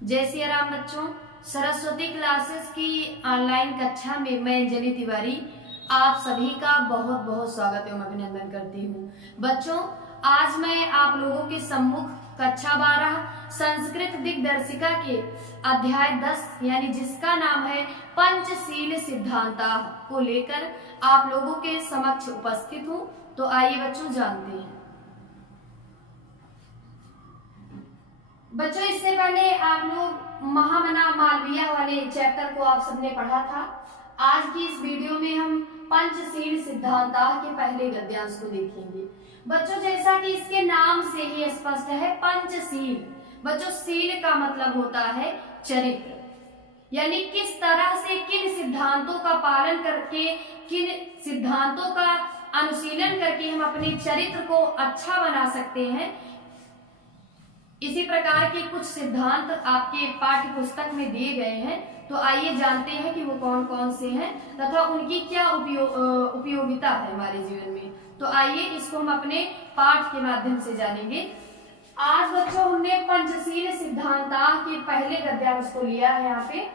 जय सिया राम बच्चों। सरस्वती क्लासेस की ऑनलाइन कक्षा में मैं अंजलि तिवारी आप सभी का बहुत बहुत स्वागत एवं अभिनंदन करती हूँ। बच्चों, आज मैं आप लोगों के सम्मुख कक्षा 12 संस्कृत दिग्दर्शिका के अध्याय 10 यानी जिसका नाम है पंचशील सिद्धांता को लेकर आप लोगों के समक्ष उपस्थित हूँ। तो आइए बच्चों जानते हैं। बच्चों, इससे पहले आप लोग महामना मालवीय वाले चैप्टर को आप सबने पढ़ा था। आज की इस वीडियो में हम पंचशील सिद्धांता के पहले गद्यांश को देखेंगे। बच्चों, जैसा कि इसके नाम से ही स्पष्ट है, पंचशील। बच्चों, शील का मतलब होता है चरित्र, यानी किस तरह से किन सिद्धांतों का पालन करके, किन सिद्धांतों का अनुशीलन करके हम अपने चरित्र को अच्छा बना सकते हैं। इसी प्रकार के कुछ सिद्धांत आपके पाठ्य पुस्तक में दिए गए हैं। तो आइए जानते हैं कि वो कौन कौन से हैं तथा उनकी क्या उपयोगिता है हमारे जीवन में। तो आइए इसको हम अपने पाठ के माध्यम से जानेंगे। आज बच्चों हमने पंचशील सिद्धांता के पहले गद्यांश को लिया है। यहाँ पे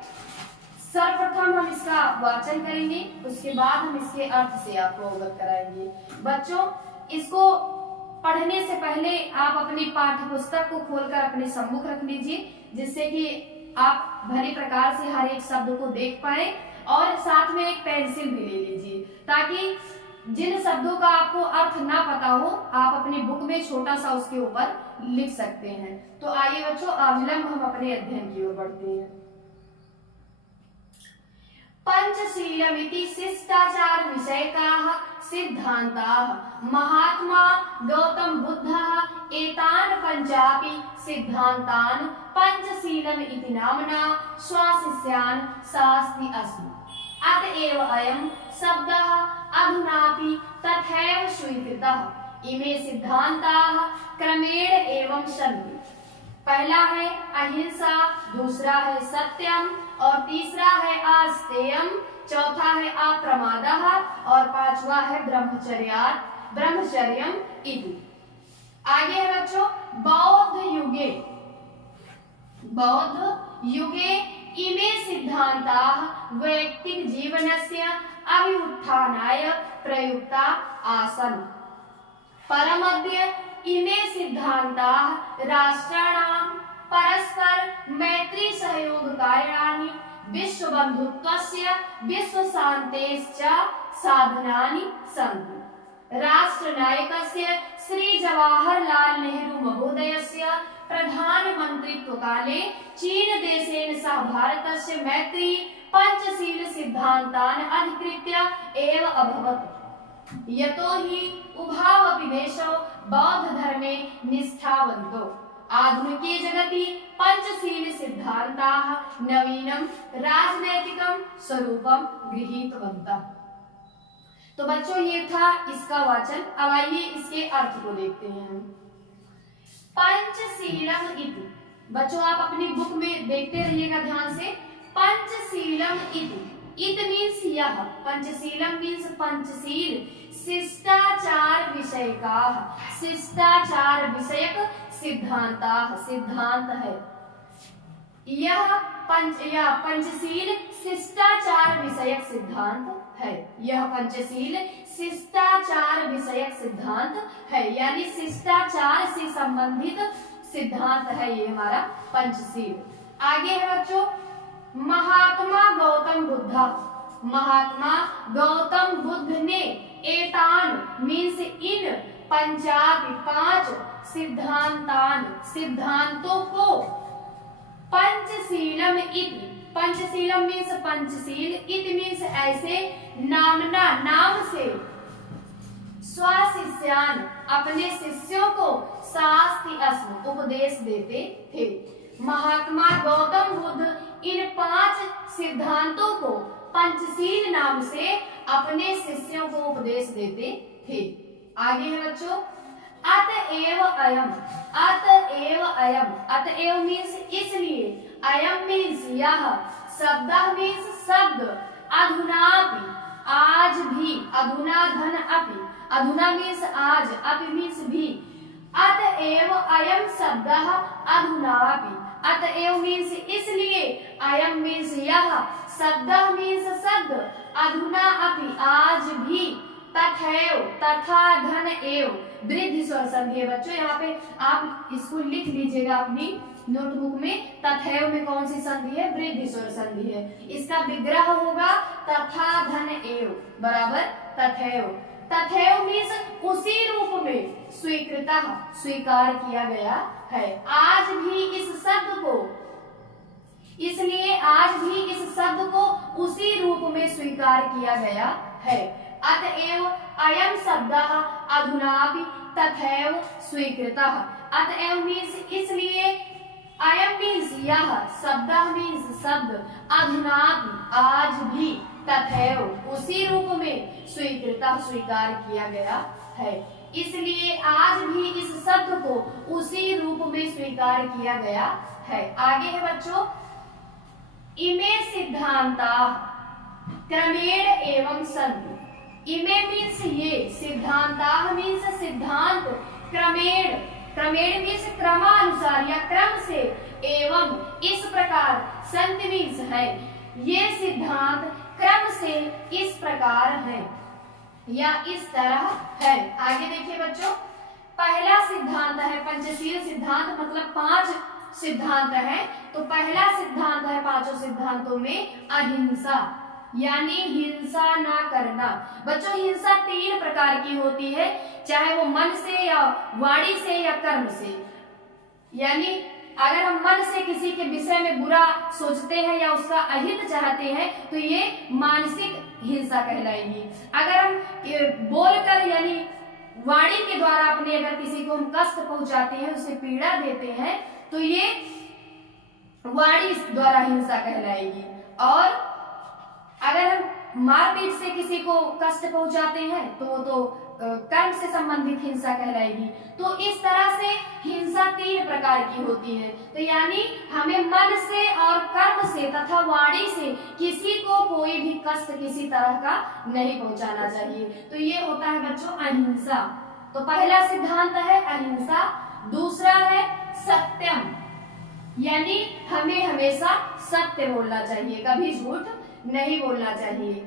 सर्वप्रथम हम इसका वाचन करेंगे, उसके बाद हम इसके अर्थ से आपको अवगत कराएंगे। बच्चों, इसको पढ़ने से पहले आप अपनी पाठ्य पुस्तक को खोलकर अपने सम्मुख रख लीजिए, जिससे कि आप भली प्रकार से हर एक शब्द को देख पाए, और साथ में एक पेंसिल भी ले लीजिए, ताकि जिन शब्दों का आपको अर्थ ना पता हो आप अपनी बुक में छोटा सा उसके ऊपर लिख सकते हैं। तो आइए बच्चों, अविलंब हम अपने अध्ययन की ओर बढ़ते हैं। पंचशीलमिति शिष्टाचार विषयकाः सिद्धान्ताः महात्मा गौतम बुद्धः एतान् पञ्चापि सिद्धान्तान् पंचशीलम् इति नाम्ना स्वशिष्यान् शास्ति अस्मि। अतएव अयं शब्दः अधुनापि तथैव स्वीकृतः। इमे सिद्धान्ताः क्रमेण एवं सन्ति। पहला है अहिंसा, दूसरा है सत्यम, और तीसरा है आस्तेयम, चौथा है अप्रमादः, और पांचवा है ब्रह्मचर्यम इति। आगे है बच्चों, बौद्ध युगे इमे सिद्धान्ताः वैयक्तिक जीवनस्य अभ्युत्थानाय प्रयुक्ता आसन्। परमद्य इमे सिद्धान्ताः राष्ट्राणां परस्पर मैत्री सहयोग कार्याणि विश्वबन्धुत्वस्य विश्वशान्तेश्च साधनानि सन्ति। राष्ट्रनायकस्य श्री जवाहरलाल नेहरू महोदयस्य प्रधानमन्त्रित्वकाले चीन देशेन सह भारतस्य मैत्री पंचशील सिद्धान्तान् अधिकृत्य एव अभवत्। यतो हि उभावपि देशौ बौद्ध धर्मे निष्ठावन्तो। आधुनिके जगति पंचशील सिद्धान्ताः नवीनं राजनैतिकं स्वरूपं गृहीतवन्तः। तो बच्चों, ये था इसका वाचन। अब आइए इसके अर्थ को देखते हैं। पंचशीलम इति, बच्चों आप अपनी बुक में देखते रहिएगा ध्यान से। पंचशीलम इति, इट मीन्स यह, पंचशीलम मीन्स पंचशील, शिष्टाचार विषयकाः, शिष्टाचार विषयक सिद्धांताः, सिद्धांत है। यह पंचशील शिष्टाचार विषयक सिद्धांत है। यह पंचशील शिष्टाचार विषयक सिद्धांत है, यानी शिष्टाचार से संबंधित सिद्धांत है ये हमारा पंचशील। आगे है बच्चों, महात्मा गौतम बुद्ध। महात्मा गौतम बुद्ध ने एतान मीन्स इन पंचापि पांच सिद्धांतान सिद्धांतों को पंचशीलम इति, पंचशीलम मीन्स पंचशील, इति मीन्स ऐसे, नामना नाम से, स्वशिष्यान अपने शिष्यों को, शास्ति अस्म उपदेश देते थे। महात्मा गौतम बुद्ध इन पांच सिद्धांतों को पंचशील नाम से अपने शिष्यों को उपदेश देते थे। आगे है बच्चों, अतएव अयम, अतएव अयम, अतएव मीन्स इसलिए, अयम मीन्स यह, शब्द मीन्स शब्द, अधुनापि आज भी, अधुना धन अपि, अधुना मीन्स आज, अपि मीन्स भी, अतएव अयम शब्दः अधुनापि, अतएव मीन्स इसलिए, अयम मीन्स यह, शब्दः मीन्स शब्द, अधुना अपि आज भी, तथैव तथा, धन एव वृद्धि स्वर संधि है। बच्चों यहाँ पे आप इसको लिख लीजिएगा अपनी नोटबुक में, तथैव में कौन सी संधि है? वृद्धि स्वर संधि है। इसका विग्रह होगा तथा धन एव बराबर तथैव। तथैव मीन्स उसी रूप में, स्वीकृता स्वीकार किया गया है। आज भी इस शब्द को, इसलिए आज भी इस शब्द को उसी रूप में स्वीकार किया गया है। अतएव अयम शब्दः अधुनापि तथैव स्वीकृतः। अतएव मीन्स इसलिए, अयम मीन्स यह, शब्दः मीन्स शब्द, अधुनापि आज भी, तथैव उसी रूप में, स्वीकृतः स्वीकार किया गया है। इसलिए आज भी इस शब्द को उसी रूप में स्वीकार किया गया है। आगे है बच्चों, इमे सिद्धांताः क्रमेण एवं सन्ति। इमे मीन्स ये, सिद्धांताः मीन्स सिद्धांत, क्रमेण, क्रमेण मीन्स क्रमानुसार या क्रम से, एवं इस प्रकार, सन्ति मीन्स है, ये सिद्धांत क्रम से इस प्रकार है या इस तरह है। आगे देखिए बच्चों, पहला सिद्धांत है पंचशील सिद्धांत, मतलब 5 सिद्धांत है। तो पहला सिद्धांत है पांचों सिद्धांतों में अहिंसा, यानी हिंसा ना करना। बच्चों हिंसा 3 प्रकार की होती है, चाहे वो मन से या वाणी से या कर्म से। यानी अगर हम मन से किसी के विषय में बुरा सोचते हैं या उसका अहित चाहते हैं तो ये मानसिक हिंसा कहलाएगी। अगर हम बोलकर यानी वाणी के द्वारा अपने अगर किसी को हम कष्ट पहुंचाते हैं, उसे पीड़ा देते हैं, तो ये वाणी द्वारा हिंसा कहलाएगी। और अगर हम मारपीट से किसी को कष्ट पहुंचाते हैं तो वो तो कर्म से संबंधित हिंसा कहलाएगी। तो इस तरह से हिंसा 3 प्रकार की होती है। तो यानी हमें मन से और कर्म से तथा वाणी से किसी को कोई भी कष्ट किसी तरह का नहीं पहुंचाना चाहिए। तो ये होता है बच्चों अहिंसा। तो पहला सिद्धांत है अहिंसा। दूसरा है सत्यम, यानी हमें हमेशा सत्य बोलना चाहिए, कभी झूठ नहीं बोलना चाहिए।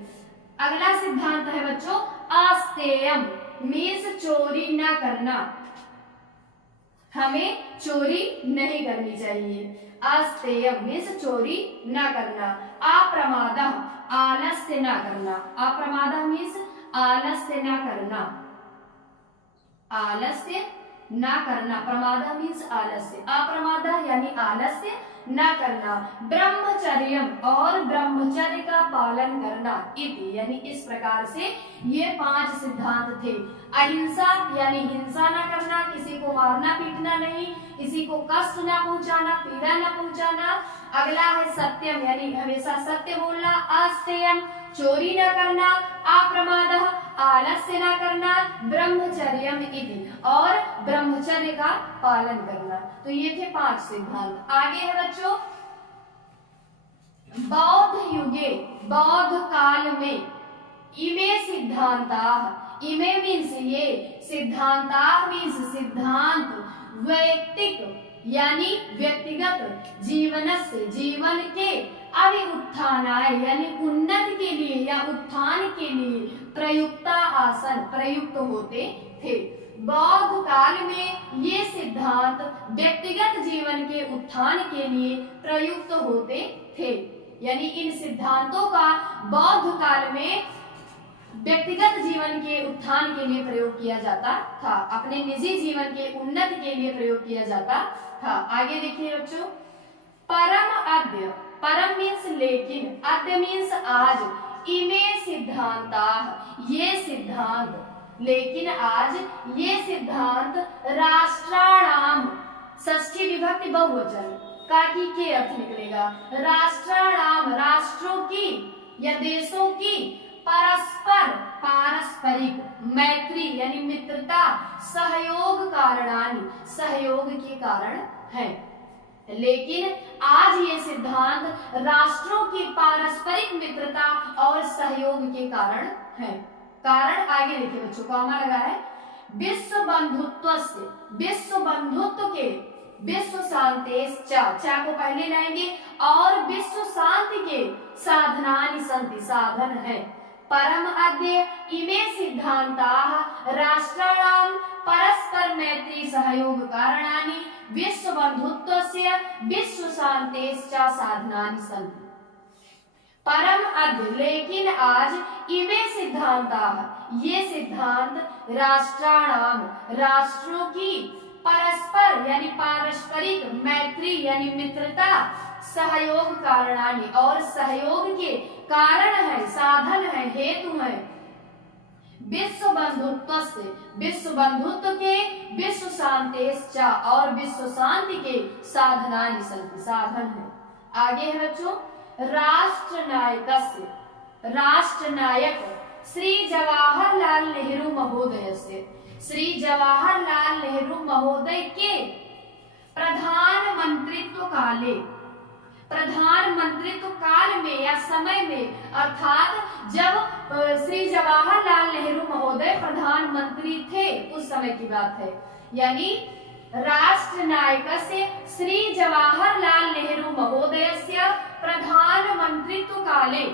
अगला सिद्धांत है बच्चों अस्तेयम, मीन्स चोरी ना करना, हमें चोरी नहीं करनी चाहिए। अस्तेयम मीन्स चोरी ना करना। अप्रमादः, आलस्य ना करना। अप्रमादः मीन्स आलस्य ना करना, आलस्य ना करना। प्रमादः मीन्स आलस्य, अप्रमादः यानी आलस्य ना करना। ब्रह्मचर्यम, और ब्रह्मचर्य का पालन करना इति, यानी इस प्रकार से ये 5 सिद्धांत थे। अहिंसा यानी हिंसा ना करना, किसी को मारना पीटना नहीं, किसी को कष्ट ना पहुंचाना, पीड़ा ना पहुंचाना। अगला है सत्यम, यानी हमेशा सत्य बोलना। अस्तेयम चोरी न करना। अप्रमादः आलस्य न करना। ब्रह्मचर्यम इति, और ब्रह्मचर्य का पालन करना। तो ये थे 5 सिद्धांत। आगे है बच्चों बौद्ध युगे, बौद्ध काल में इमे सिद्धांताः, इमे मीन्स ये, सिद्धांताः मीन्स सिद्धांत, वैयक्तिक यानी व्यक्तिगत, जीवनस्य जीवन के, अभिउत्थानाय यानी उन्नति के लिए या उत्थान के लिए, प्रयुक्ता आसन प्रयुक्त होते थे। बौद्ध काल में ये सिद्धांत व्यक्तिगत जीवन के उत्थान के लिए प्रयुक्त होते थे। यानी इन सिद्धांतों का बौद्ध काल में व्यक्तिगत जीवन के उत्थान के लिए प्रयोग किया जाता था, अपने निजी जीवन के उन्नति के लिए प्रयोग किया जाता था। आगे देखिए बच्चों परम अद्य, परम मीन्स लेकिन, अद्य मीन्स आज। इमे सिद्धांताः ये सिद्धांत, लेकिन आज ये सिद्धांत राष्ट्राणाम, षष्ठी विभक्ति बहुवचन, काकी के अर्थ निकलेगा। राष्ट्राणाम राष्ट्रों की या देशों की, परस्पर पारस्परिक, मैत्री यानी मित्रता, सहयोग कारणानि सहयोग के कारण है। लेकिन आज ये सिद्धांत राष्ट्रों की पारस्परिक मित्रता और सहयोग के कारण है। कारण आगे देखिए बच्चों, कॉमा लगा है। विश्व बंधुत्वस्य, विश्व बंधुत्व के, विश्व शांतेश्च, चा को पहले लाएंगे, और विश्व शांति के साधनानि सन्ति, साधन है। परम अद्य इमे सिद्धांताः राष्ट्राणां परस्पर मैत्री सहयोग कारणानि विश्व बंधुत्वस्य विश्व शांतेश्च साधनानि सन्ति। परम अद्य, लेकिन आज, इमे सिद्धांताः, ये सिद्धांत राष्ट्राणाम, राष्ट्रों की परस्पर यानी पारस्परिक मैत्री यानी मित्रता, सहयोग कारणानि, और सहयोग के कारण है, साधन है, हेतु है। विश्व बंधुत्व से, विश्व बंधुत्व के, विश्व शांतेश्च, और विश्व शांति के साधनानि सन्ति, साधन है। आगे है बच्चों, राष्ट्रनायकस्य, राष्ट्रनायक श्री जवाहरलाल नेहरू महोदय से, श्री जवाहरलाल नेहरू महोदय के प्रधानमंत्रित्व काले, प्रधानमंत्रित्व काल में या समय में, अर्थात जब श्री जवाहरलाल नेहरू महोदय प्रधानमंत्री थे उस समय की बात है। यानी राष्ट्रनायकस्य श्री जवाहरलाल नेहरू महोदयस्य प्रधानमंत्रित्व काले,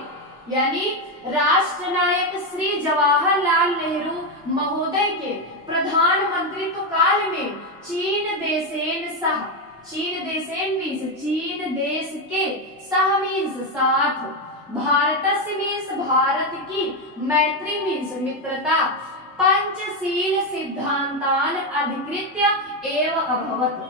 यानी राष्ट्रनायक श्री जवाहरलाल नेहरू महोदय के प्रधानमंत्रित्व काल में चीन देशेन सह, चीन देशेन मीन्स चीन देश के, सह मीन्स साथ, भारतस्य मीन्स भारत की, मैत्री मीन्स मित्रता, पंचशील सिद्धांतान अधिकृत्य एव अभवत।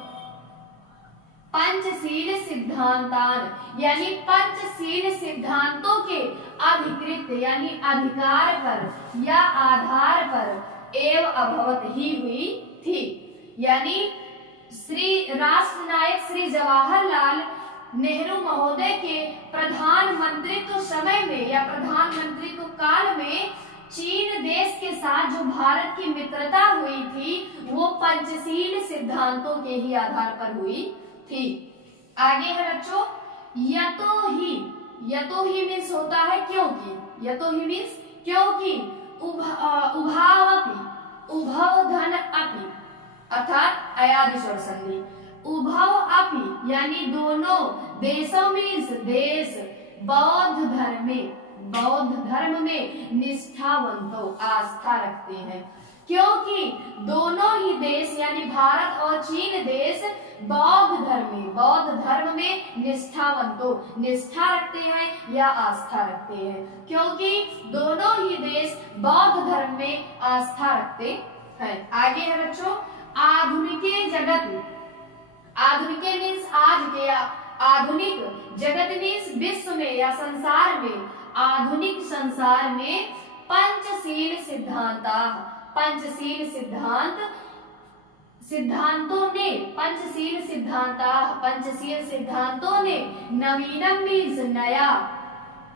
पंचशील सिद्धांतान यानी पंचशील सिद्धांतों के अधिकृत यानी अधिकार पर या आधार पर एव अभवत ही हुई थी। यानी श्री राष्ट्रनायक श्री जवाहरलाल नेहरू महोदय के प्रधानमंत्रित्व समय में या प्रधानमंत्रित्व काल में चीन देश के साथ जो भारत की मित्रता हुई थी वो पंचशील सिद्धांतों के ही आधार पर हुई थी। आगे है बच्चों, यतो ही मीन्स होता है क्योंकि, यतो ही मीन्स क्योंकि, उभावपि, उभव धन अपि, अर्थात अयादि स्वर संधि, उभव अपि यानी दोनों, देशों मीन्स देश, बौद्ध धर्म में, बौद्ध धर्म में निष्ठावंतो आस्था रखते हैं। क्योंकि दोनों ही देश यानी भारत और चीन देश बौद्ध धर्म में निष्ठावंतो, निष्ठा रखते हैं या आस्था रखते हैं। क्योंकि दोनों ही देश बौद्ध धर्म में आस्था रखते हैं। आगे है बच्चों, आधुनिक जगत, आधुनिक मीन्स आज के, आधुनिक जगत मीन्स विश्व में या संसार में, आधुनिक संसार में पंचशील सिद्धांता, पंचशील सिद्धांत, सिद्धांतों ने, पंचशील सिद्धांता, पंचशील सिद्धांतों ने नवीनम मीन्स नया,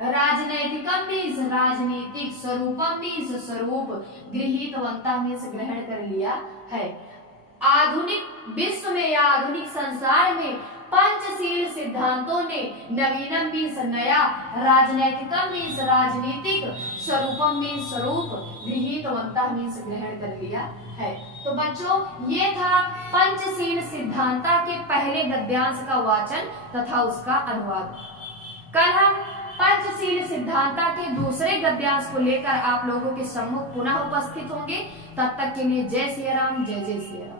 राजनैतिकम मीन्स राजनीतिक, स्वरूपम मीन्स स्वरूप, गृहीतवंता मीन्स ग्रहण कर लिया है। आधुनिक विश्व में या आधुनिक संसार में पंचशील सिद्धांतों ने नवीनम मीन्स नया, राजनैतिकम मीन्स राजनीतिक, स्वरूपम मीन्स स्वरूप, गृहीतवंता मीन्स ग्रहण कर लिया है। तो बच्चों ये था पंचशील सिद्धांता के पहले गद्यांश का वाचन तथा उसका अनुवाद। कल हम पंचशील सिद्धांता के दूसरे गद्यांश को लेकर आप लोगों के सम्मुख पुनः उपस्थित होंगे। तब तक के लिए जय सिया राम, जय जय सिया राम।